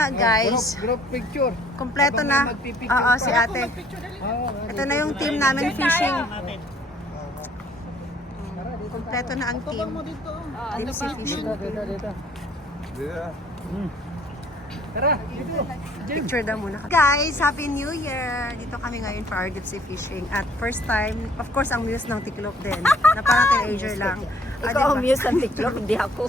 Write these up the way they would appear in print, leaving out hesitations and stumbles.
nga guys. Group picture. Kompleto na. Oo, si ate. Ito na yung team namin fishing. Kompleto na ang team. Deep sea fishing. Tara, Picture daw muna. Guys, Happy New Year! Dito kami ngayon for our deep sea fishing. At first time, of course, ang muse ng tiklop din. Na parang teenager lang. Ikaw ang muse ng tiklop, hindi ako.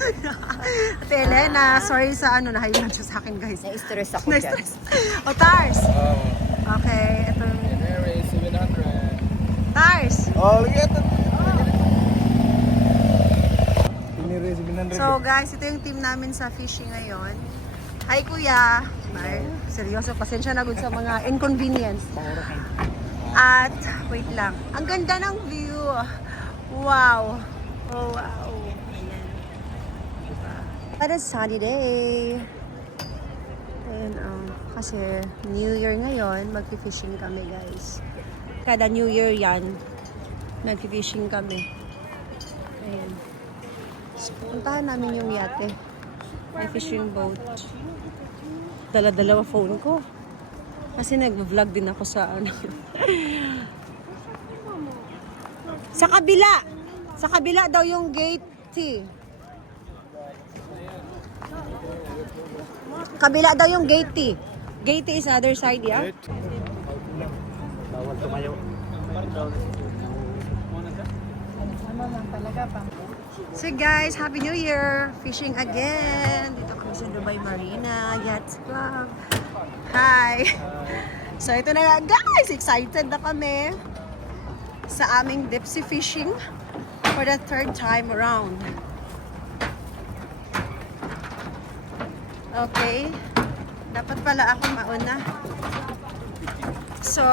Ate Elena, sorry sa na-high blood siya sa akin, guys. Na-stress ako dyan. Na-stress. O, Tars! Okay, ito. Canary 700. Tars! Oh, look at that. Canary 700. So, guys, ito yung team namin sa fishing ngayon. Hi, Kuya! Ay, seryoso, pasensya na good sa mga inconvenience. At, wait lang. Ang ganda ng view. Wow! Oh, wow! Ayan. Diba? What a sunny day! And, kasi New Year ngayon, mag-fishing kami, guys. Kada New Year yan, nag-fishing kami. Ayan. So, puntahan namin yung yate. May fishing boat. Dala-dalawa phone ko. Kasi nag-vlog din ako sa ano. Sa kabila! Sa kabila daw yung gate T. Kabila daw yung gate T. Gate T is other side, yeah? Bawal tumayo. Ano lang talaga pa. So guys, Happy New Year! Fishing again! Dito kami sa Dubai Marina Yachts Club. Hi! So ito na nga guys! Excited na kami sa aming deep sea fishing for the third time around. Okay. Dapat pala ako mauna. So,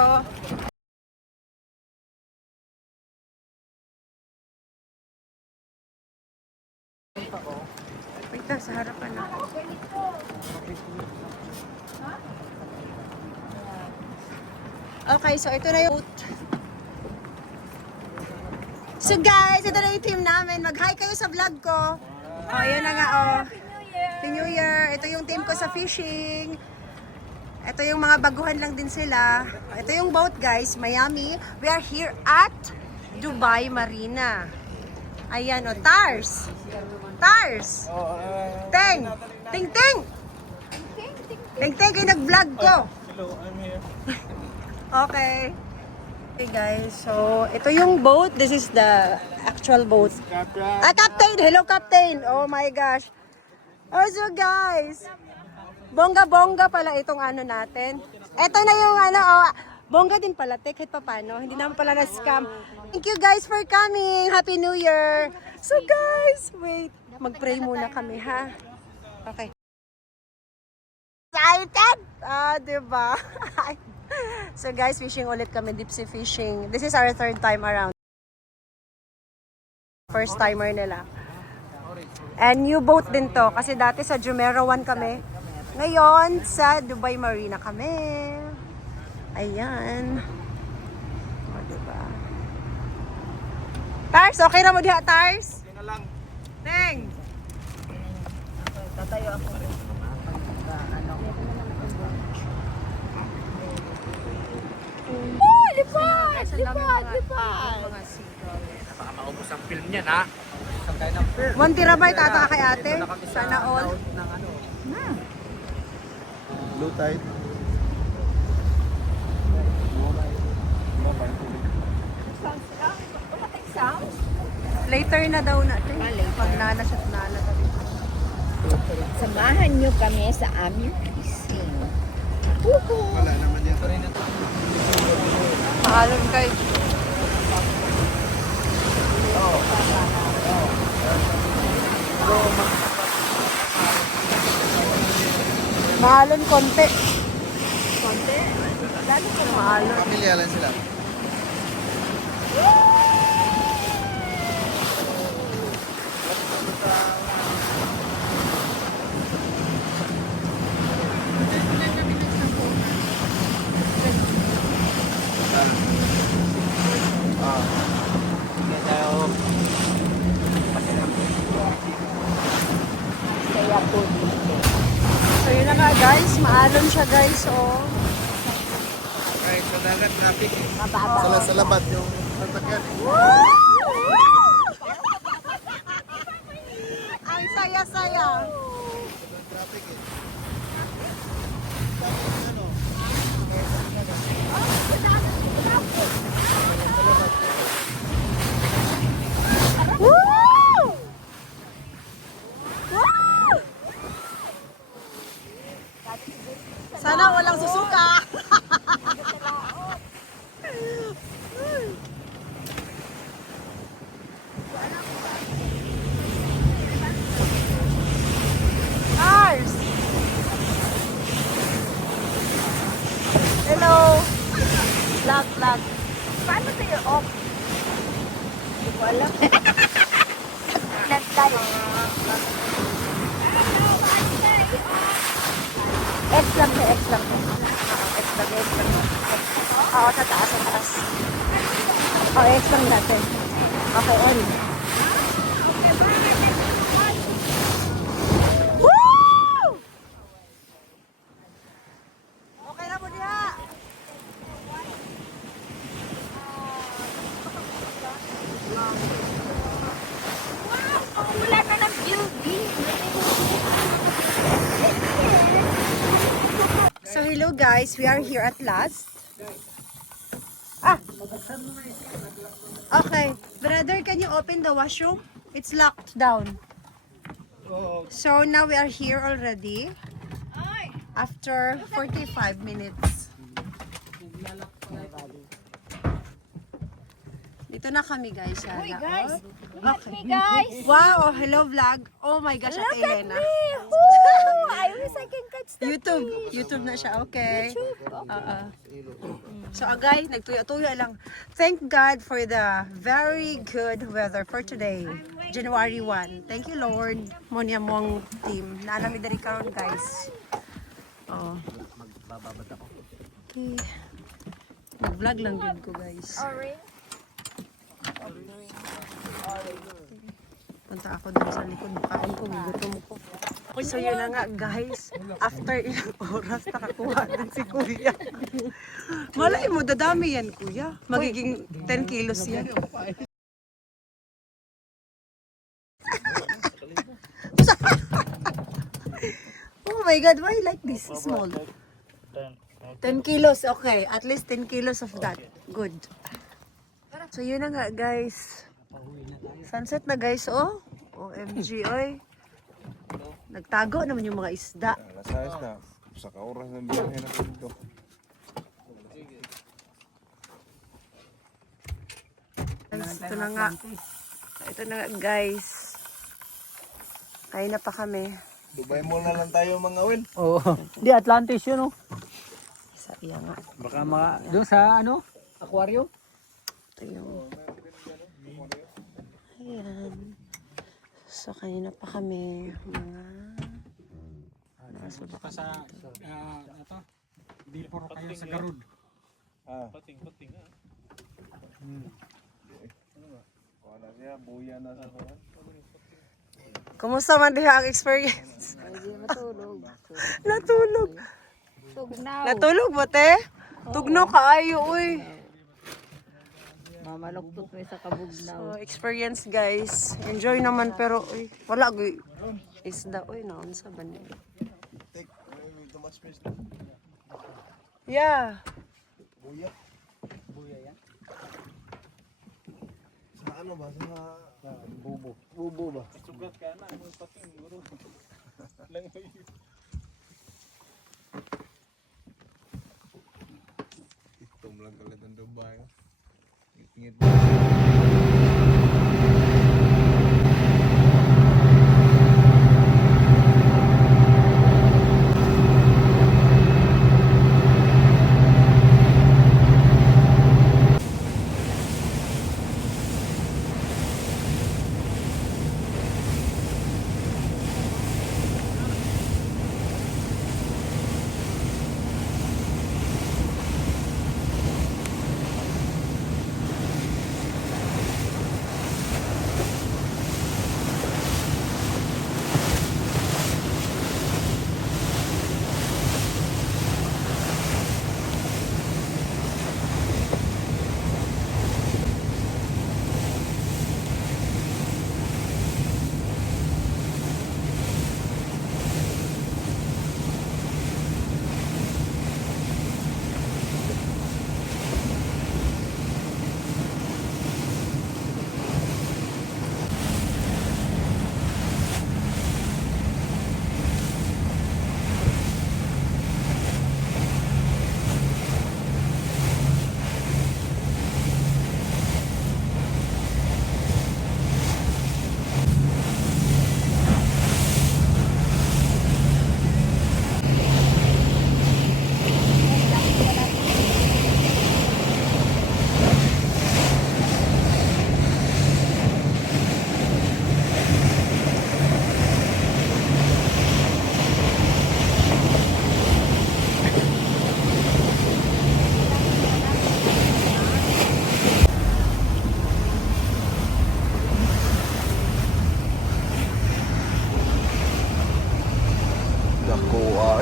wait lang, sa harapan na. Okay, so ito na yung boat. So guys, ito na yung team namin. Mag-hi kayo sa vlog ko. Oh, yan na nga, oh. Happy New Year! Ito yung team ko sa fishing. Ito yung mga baguhan lang din sila. Ito yung boat, guys. Miami. We are here at Dubai Marina. Ayan, oh. Tars! Tars! Teng! Ting ting! Ting ting, kayo nag-vlog ko. Hello, I'm here. Okay. Okay guys, so ito yung boat. This is the actual boat. Ah, Captain! Hello, Captain! Oh my gosh. Oh, so guys, bongga-bongga pala itong ano natin. Ito na yung ano, oh, bongga din pala. Take it pa paano. Hindi naman pala na-scam. Thank you guys for coming. Happy New Year! So guys, wait. Mag-pray muna kami, ha? Okay. Excited? Ah, diba? So guys, fishing ulit kami, deep sea fishing. This is our third time around. First timer nila. And new boat din to, kasi dati sa Jumeirah 1 kami. Ngayon, sa Dubai Marina kami. Ayan. O, diba? Tars, okay na mo diha, Tars? Okay na lang. Teng! Tatayo ako. Oh, lipad! Lipad! Lipad! Baka maubos ang film niyan, ha? 1 terabyte ata kay ate. Sana all. Blue tide. Sounds? Later na daw natin. Pag nalasat na dito. Samahan nyo kami sa aming fishing. Wala naman yan. Mahalon kayo. Mahalon konti. Konti. Lalo ko Mahalon. Pamilya lang sila. kaya po dito. So yun na nga guys. Guys, maalon siya guys, oh. Kahit sa dagat, traffic eh. Mababa. Sa labat yung sasakyan eh. Ang saya-saya. Traffic eh. Woo! Woo! Sana walang susuka. Cars. Hello. Vlog. Paano tayo off? Hindi ko alam. Next tayo. X lang to, X lang to. X lang. Oo, sa taas. Oo, X lang natin. Okay, on. Woo! Okay na mo diha. Wala na ng building. So hello guys, we are here at last. Okay, brother, can you open the washroom? It's locked down. So now we are here already. After 45 minutes. Dito na kami guys. Uy, Yana. guys. Look Okay. me, guys. Wow, hello vlog. Oh my gosh, Look at at Elena. me. Woo! I wish I can catch the YouTube na siya, okay. YouTube. So agay, nagtuyo-tuyo lang. Thank God for the very good weather for today, January 1. Thank you Lord. Mo niya mong team. Naalami dari karon guys. Oh. Okay. Nag-vlog lang din ko guys. Orange. Punta ako dun sa likod. Kaon ko, gutom ko. So yun na nga guys. After ilang oras nakakuha din si kuya. Malay mo, dadami yan kuya. Magiging 10 kilos yan. Oh my God, why like this small? 10 kilos, okay. At least 10 kilos of that. Good. So yun na nga guys. Sunset na guys, oh. OMG, oy. Nagtago naman yung mga isda. Alas 6 na. Sa kauras ng biyahe na dito. Guys, ito na nga. Ito na nga guys. Kain na pa kami. Dubai Mall na lang tayo mga Will. Oo. Di Atlantis yun, oh. Sa iya nga. Baka doon sa ano? Aquarium? Ito yung... Ayan. So, kanina pa kami. Mga... Baka sa ito. Before kayo sa Garud. Pating-pating ha. Wala siya, buya na sa kuwan. Kumusta man diha ang experience? Matulog. Natulog. Tugnaw. Natulog mo, te? Tugno kaayo, uy. Mamaluktot mo sa kabugnaw. So, experience, guys. Enjoy naman, pero, uy, wala, uy. Isda, uy, naon sa banil. Take, too much space. Yeah. Buya. Buya yan. Sa ano ba? Sa bubo. Bubo ba? Sugat ka na. May pating. Langoy. Itom lang kalit ang Dubai. Ngit-ngit.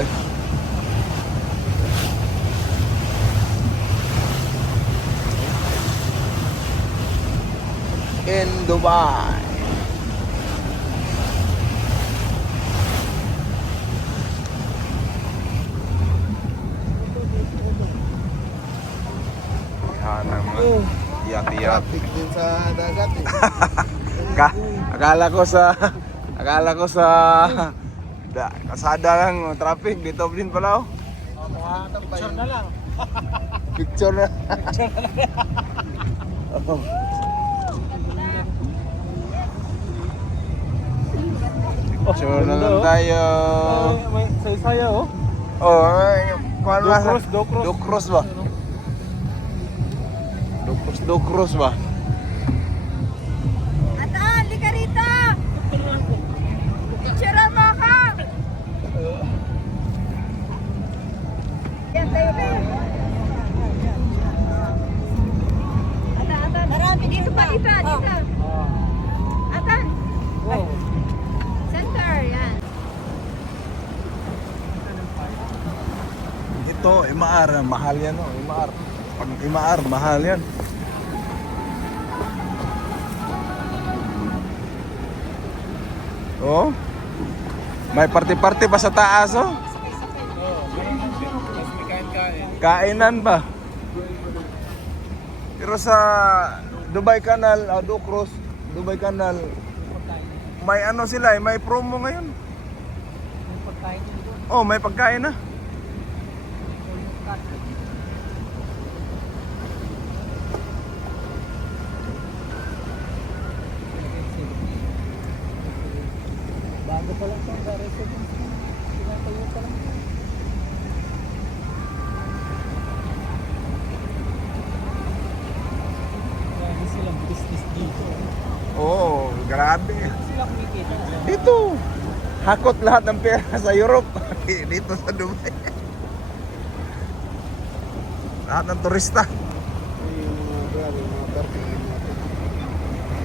eh. In Dubai. Yan ang mga iyat-iyat. Traffic din sa dagat eh. Akala ko sa kasada lang traffic dito din pala oh. Picture na lang. Picture na. Oh. Picture na lang tayo. May saysaya oh. Oh, kuan ba? Dokros. Dokros ba? Dokros ba? Ata, lika rito! Picture mo ako! Yan tayo na. Ata. Marami dito pa. Dito. Ata. Center, yan. Ito, Imaar, mahal yan oh, Imaar. Pag Imaar, mahal yan. Oh. May party-party pa sa taas oh. Kainan pa. Pero sa Dubai Canal, Dokros, Dubai Canal, may ano sila eh, may promo ngayon. Oh, may pagkain na. Bago pa lang ito. Tinatayo pa lang. Marami silang business dito. Oh, grabe. Sila kumikita. Dito, hakot lahat ng pera sa Europe. Dito sa Dubai. Lahat ng turista. Yung mga parking natin.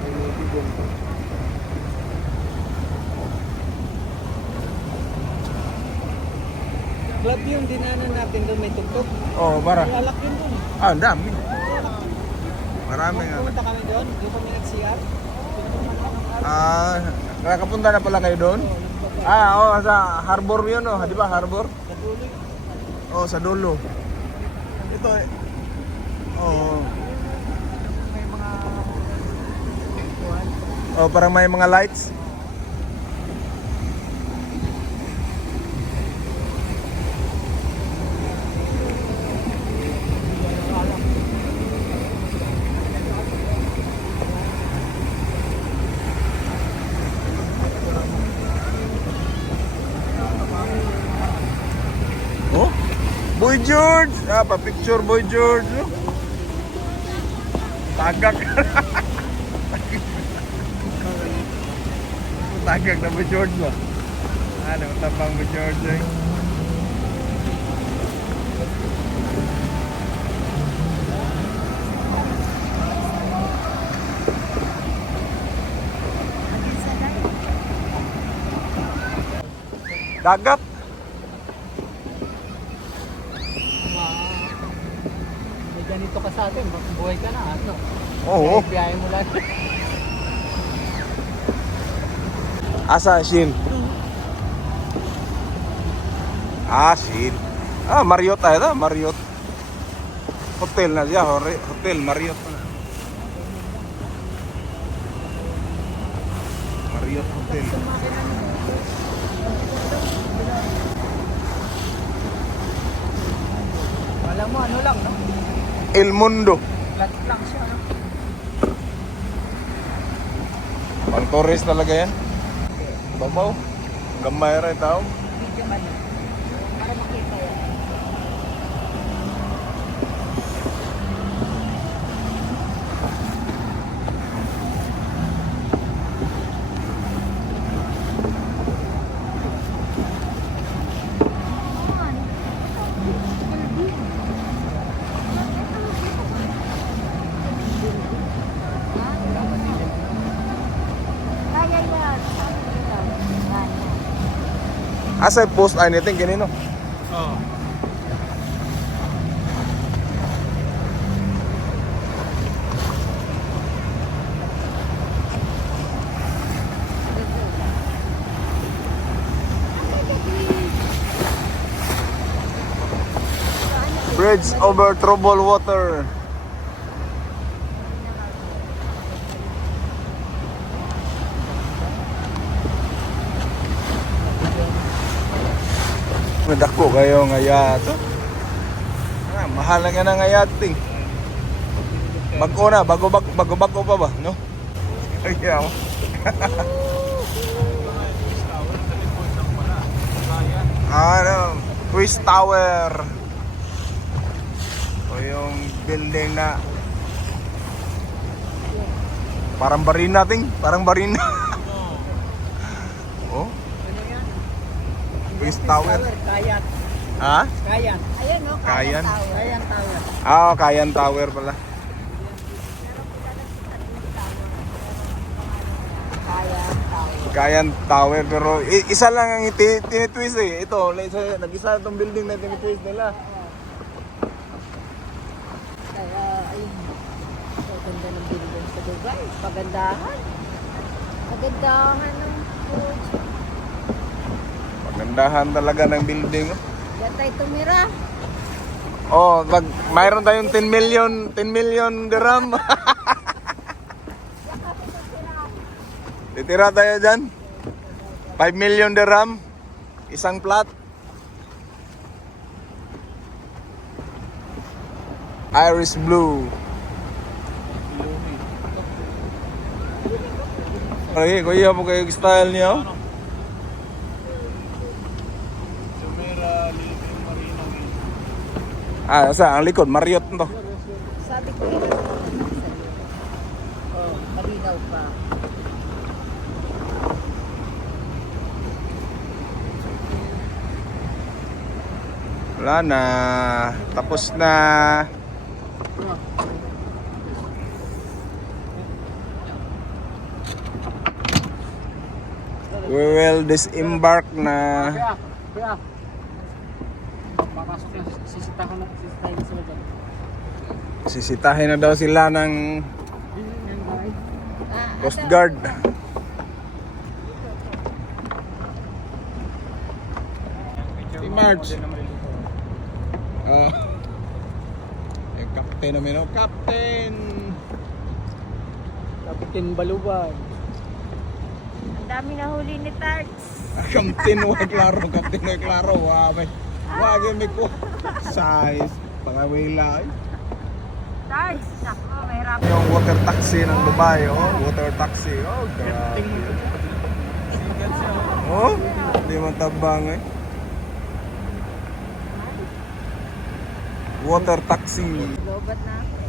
May bigyan pa. Club yung dinanan natin doon, may tugtog. Oh, para. Lalak yun doon. Ah, ang dami. Marami nga. Pumunta kami doon, doon kami nag-CR. Ah, nakapunta na pala kayo doon? Ah, oh, sa harbor yun, oh. Di ba, harbor? Natuloy. Oh, sa dulo. Ito eh. Oh. May mga... Oh, parang may mga lights. Oh, Boy George! Ah, pa-picture Boy George. No? Tagak. Tagak na Boy George ba? Ano, tapang Boy George eh. Dagat. May ganito ka sa atin, buhay ka na, ano? Oo. Biyahe mo lang. Asa, Shin? Ah, Shin. Ah, Marriott tayo, Marriott. Hotel na siya, hotel, Marriott na. Marriott Hotel. Alam mo, ano lang, no? El Mundo. Flat lang siya, no? Pang tourist talaga yan. Babaw. Gamay rin tao. Video man yun. Para makita yan. Kaya yan. Asa post anything ganino? Oo. Bridge over troubled water. Nadako kayo nga yacht. Mahal na nga nga yacht eh. Bago na, bago pa ba, no? Ayaw. Ano, Twist Tower. O yung building na parang barina ting, parang barina. Oh. Twist Tower. Kayan. Ha? Kayan. Ayun, no? Kayan? Kayan Tower. Ah, oh, Kayan Tower pala. Kayan Tower. Kayan Tower pero isa lang ang tinitwist eh. Ito, nag-isa itong building na tinitwist nila. Kaya, ayun. So, ganda ng building sa Dubai. Pagandahan. Pagandahan ng food. Pagandahan talaga ng building. Oh. Yan tayo tumira. Oh, mayroon tayong 10 million dirham. Titira tayo dyan. 5 million dirham. Isang plot. Iris blue. Ay, kuya mo kayo style niya. Oh. Sumera, Living, Marina. Sa ang likod, Marriott to. Sabi ko yun. Oh, malinaw pa. Wala na. Tapos na. We will disembark na. Kuya. Papasok na. Sisitahin na sila dyan. Sisitahin na daw sila ng Coast Guard. Si March. Yung captain namin, oh. Captain! Kapitin Baluban. Ang dami na huli ni Tarts. Captain wa klaro, Captain wa klaro. Wabay. Wagi may ko. Size. Pangawila ay. Tarts, nako, mahirap. Yung water taxi ng Dubai, oh. Water taxi, oh. Grabe. Oh, hindi matabang eh. Water taxi. Lobat na ako.